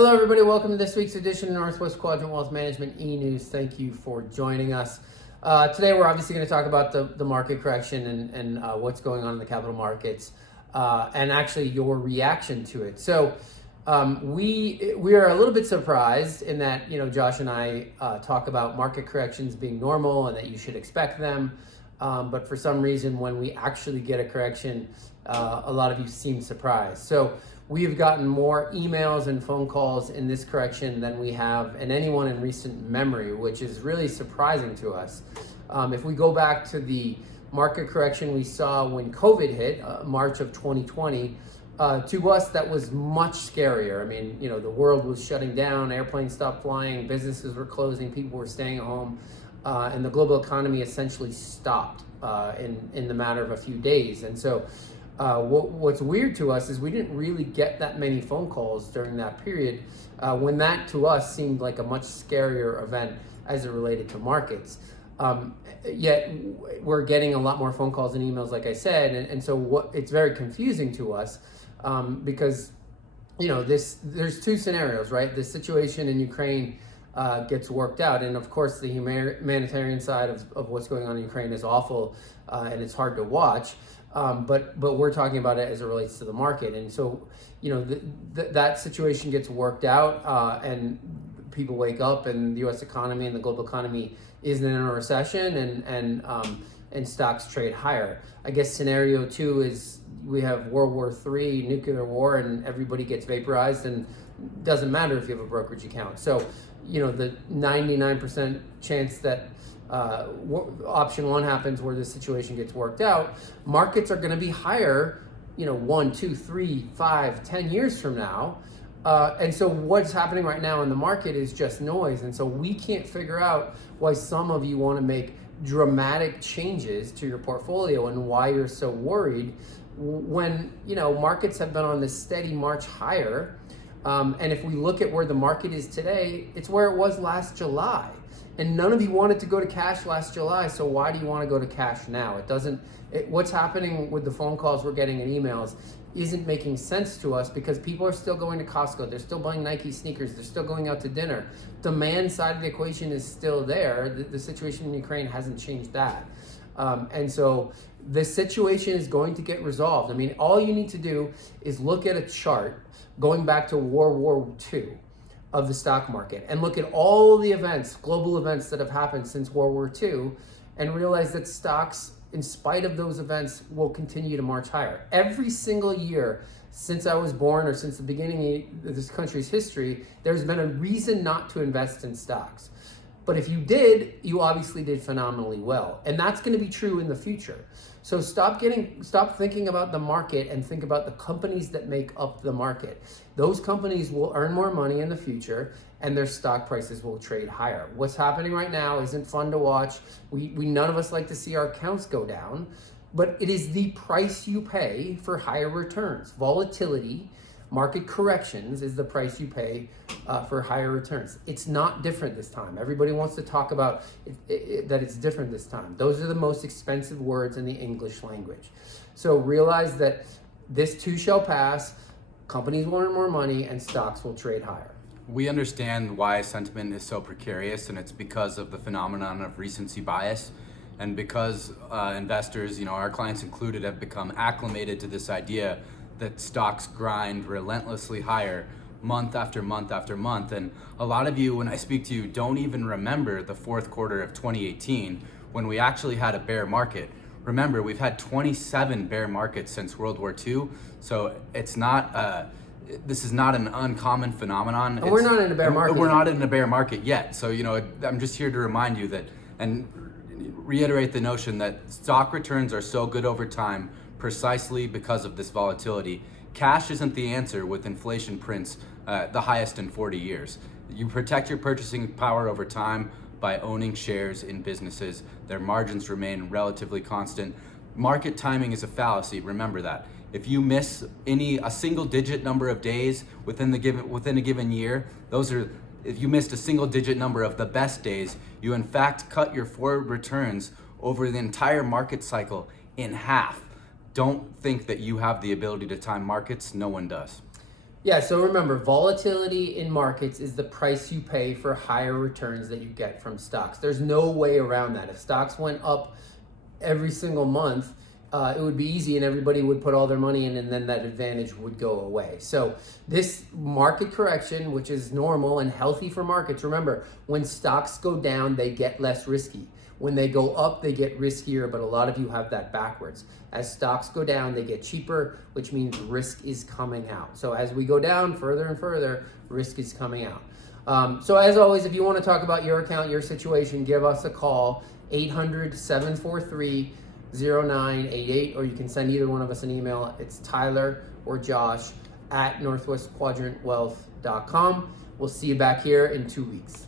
Hello, everybody. Welcome to this week's edition of Northwest Quadrant Wealth Management E-News. Thank you for joining us. Today, we're obviously going to talk about the market correction and what's going on in the capital markets and actually your reaction to it. So we are a little bit surprised in that, Josh and I talk about market corrections being normal and that you should expect them. But for some reason, when we actually get a correction, a lot of you seem surprised. So we've gotten more emails and phone calls in this correction than we have in any one in recent memory, which is really surprising to us. If we go back to the market correction we saw when COVID hit, March of 2020, to us that was much scarier. I mean, the world was shutting down, airplanes stopped flying, businesses were closing, people were staying at home, and the global economy essentially stopped in the matter of a few days. And so what's weird to us is we didn't really get that many phone calls during that period when that to us seemed like a much scarier event as it related to markets. Yet we're getting a lot more phone calls and emails, like I said, and so it's very confusing to us because there's two scenarios, right? The situation in Ukraine gets worked out, and of course the humanitarian side of what's going on in Ukraine is awful and it's hard to watch. But we're talking about it as it relates to the market, and so that situation gets worked out, and people wake up, and the U.S. economy and the global economy isn't in a recession, and stocks trade higher. I guess scenario two is we have World War III, nuclear war, and everybody gets vaporized, and it doesn't matter if you have a brokerage account. So the 99% chance that option one happens where this situation gets worked out, markets are going to be higher 1, 2, 3, 5, 10 years from now, and so what's happening right now in the market is just noise. And so we can't figure out why some of you want to make dramatic changes to your portfolio and why you're so worried when markets have been on this steady march higher. And if we look at where the market is today, it's where it was last July. And none of you wanted to go to cash last July, so why do you want to go to cash now? What's happening with the phone calls we're getting and emails isn't making sense to us because people are still going to Costco, they're still buying Nike sneakers, they're still going out to dinner. Demand side of the equation is still there. The situation in Ukraine hasn't changed that. And so the situation is going to get resolved. I mean, all you need to do is look at a chart going back to World War II of the stock market and look at all the events, global events that have happened since World War II, and realize that stocks, in spite of those events, will continue to march higher. Every single year since I was born or since the beginning of this country's history, there's been a reason not to invest in stocks. But if you did, you obviously did phenomenally well. And that's going to be true in the future. So stop thinking about the market and think about the companies that make up the market. Those companies will earn more money in the future and their stock prices will trade higher. What's happening right now isn't fun to watch. We none of us like to see our accounts go down, but it is the price you pay for higher returns. Volatility, market corrections is the price you pay for higher returns. It's not different this time. Everybody wants to talk about that it's different this time. Those are the most expensive words in the English language. So realize that this too shall pass. Companies will earn more money and stocks will trade higher. We understand why sentiment is so precarious, and it's because of the phenomenon of recency bias. And because investors, our clients included, have become acclimated to this idea that stocks grind relentlessly higher month after month after month. And a lot of you, when I speak to you, don't even remember the fourth quarter of 2018 when we actually had a bear market. Remember, we've had 27 bear markets since World War II, so it's not this is not an uncommon phenomenon. We're not in a bear market. We're not in a bear market yet. So, I'm just here to remind you that and reiterate the notion that stock returns are so good over time precisely because of this volatility. Cash isn't the answer with inflation prints the highest in 40 years. You protect your purchasing power over time by owning shares in businesses. Their margins remain relatively constant. Market timing is a fallacy, remember that. If you miss a single digit number of days within a given year, if you missed a single digit number of the best days, you in fact cut your forward returns over the entire market cycle in half. Don't think that you have the ability to time markets. No one does. Yeah, so remember, volatility in markets is the price you pay for higher returns that you get from stocks. There's no way around that. If stocks went up every single month, it would be easy and everybody would put all their money in, and then that advantage would go away. So this market correction, which is normal and healthy for markets, remember, when stocks go down, they get less risky. When they go up, they get riskier, but a lot of you have that backwards. As stocks go down, they get cheaper, which means risk is coming out. So as we go down further and further, risk is coming out. So as always, if you want to talk about your account, your situation, give us a call, 800-743-0988, or you can send either one of us an email. It's Tyler or Josh at northwestquadrantwealth.com. We'll see you back here in 2 weeks.